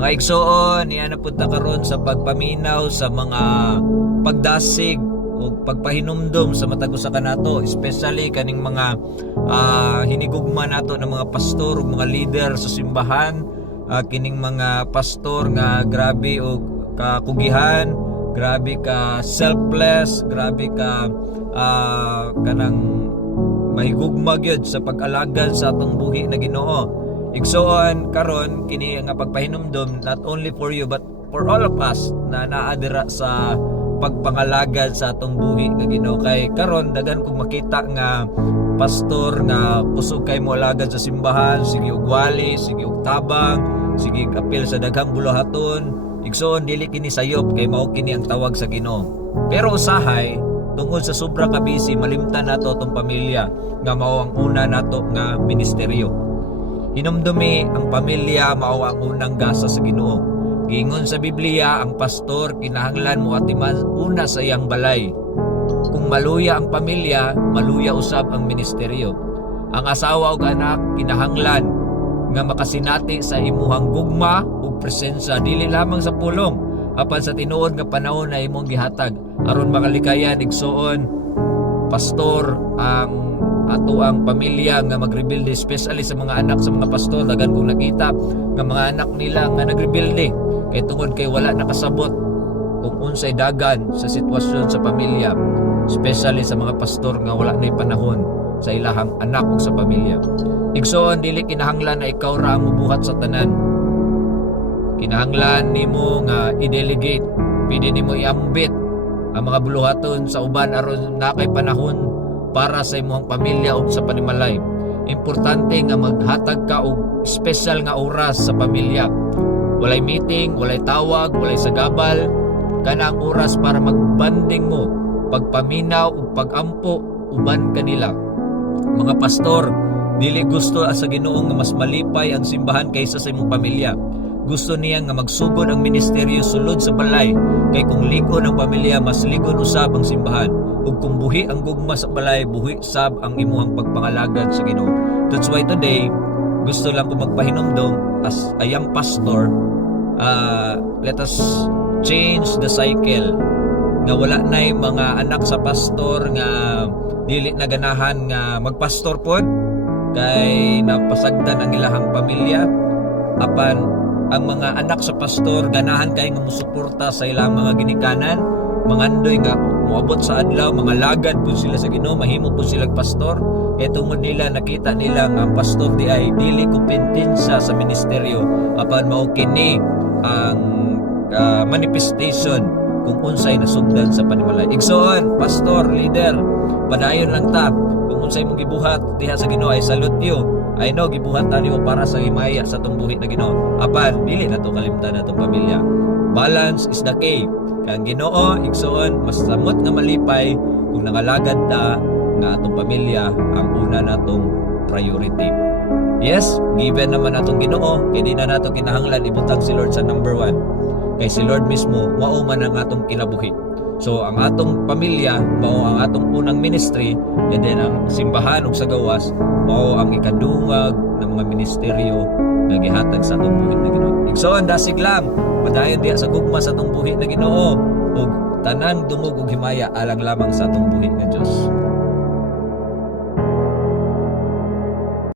Mga igsoon, niya napunta karon sa pagpaminaw sa mga pagdasig o pagpahinumdom sa matag usa kanato, especially kaning mga hinigugma nato ng mga pastor ug mga leader sa simbahan, kining mga pastor nga grabe og kakugihan, grabe ka selfless, grabe ka kanang mahigugma gyud sa pag-alagad sa atong buhi na Ginoo. Igsoon karon kini nga pagpahinumdom not only for you but for all of us na naadira sa pagpangalagad sa atong buhi nga Ginoo. Kay karon daghan kong makita nga pastor nga kusog kay mo alagad sa simbahan, sige og wali, sige og tabang, sige apil sa daghang buluhaton. Igsoon dili kini sayop kay mao kini ang tawag sa Ginoo. Pero usahay tungod sa sobra ka busy malimtan nato atong pamilya nga mao ang una nato nga ministeryo. Hinumdumi ang pamilya mao ang unang gasa sa Ginoo. Giingon sa Biblia ang pastor kinahanglan mo atiman una sa iyang balay. Kung maluya ang pamilya, maluya usab ang ministeryo. Ang asawa ug anak kinahanglan nga makasinati sa imuhang gugma ug presensya dili lamang sa pulong apan sa tinuod nga panahon na imong gihatag aron makalikayan igsoon pastor ang ato ang pamilya nga magrebuilde, especially sa mga anak sa mga pastor. Dagan kong nakita nga mga anak nila nga nagrebuilde kay tungod kay wala nakasabot kung unsay dagan sa sitwasyon sa pamilya, especially sa mga pastor nga wala nay panahon sa ilahang anak ug sa pamilya. Igsoon dili kinahanglan na ikaw ra ang mubuhat sa tanan. Kinahanglan nimo nga i-delegate, pwede nimo iambit ang mga buluhaton sa uban aron na kay panahon para sa imong pamilya o sa panimalay. Importante nga maghatag ka og special nga oras sa pamilya. Walay meeting, walay tawag, walay sagabal. Kana ang oras para magbanding mo, pagpaminaw ug pagampo uban kanila. Mga pastor, dili gusto sa Ginoo nga mas malipay ang simbahan kaysa sa imong pamilya. Gusto niya nga magsugod ang ministeryo sulod sa balay, kay kung ligon ang pamilya mas ligon usab ang simbahan. Ug kung buhi ang gugma sa balay, buhi sab ang imuhang pagpangalagad sa Ginoo. That's why today gusto lang ko magpahinumdom as a young pastor, let us change the cycle nga wala nay mga anak sa pastor nga dili na ganahan nga magpastor pod kay napasagdan ang ilahang pamilya, apan ang mga anak sa pastor ganahan kay nga musuporta sa ilang mga ginikanan, mangandoy nga moabot sa adlaw, mga lagad po sila sa Ginoo, mahimo po sila pastor. Kaya tungod nila nakita nila nga ang pastor di ay dili kompetensya sa ministeryo, apan mao kini ang manifestation kung unsay nasugdan sa panimalay. Igsoon, pastor, leader, padayon lang ta kung unsay mong gibuhat diha sa Ginoo. I salute you. I know gibuhat tani mo para sa himaya sa atong buhi na Ginoo. Apan dili na to kalimtan atong pamilya. Balance is the key. Kang Ginoo igsoon mas samot nga malipay kung nakalagad ta nga atong pamilya ang una natong priority. Yes, given naman atong Ginoo kay di na nato kinahanglan ibutang si Lord sa number 1. Kay si Lord mismo mao man ang atong kinabuhi. So ang atong pamilya mao ang atong unang ministry, and then ang simbahan ug sa gawas mao ang ikadungag ng mga ministeryo nga gihatag sa atong buhi na Ginoo. Igsoon dasig lang padayon diha sa gugma sa atong buhi na Ginoo ug tanan dungog ug himaya alang lamang sa atong buhi nga Dios.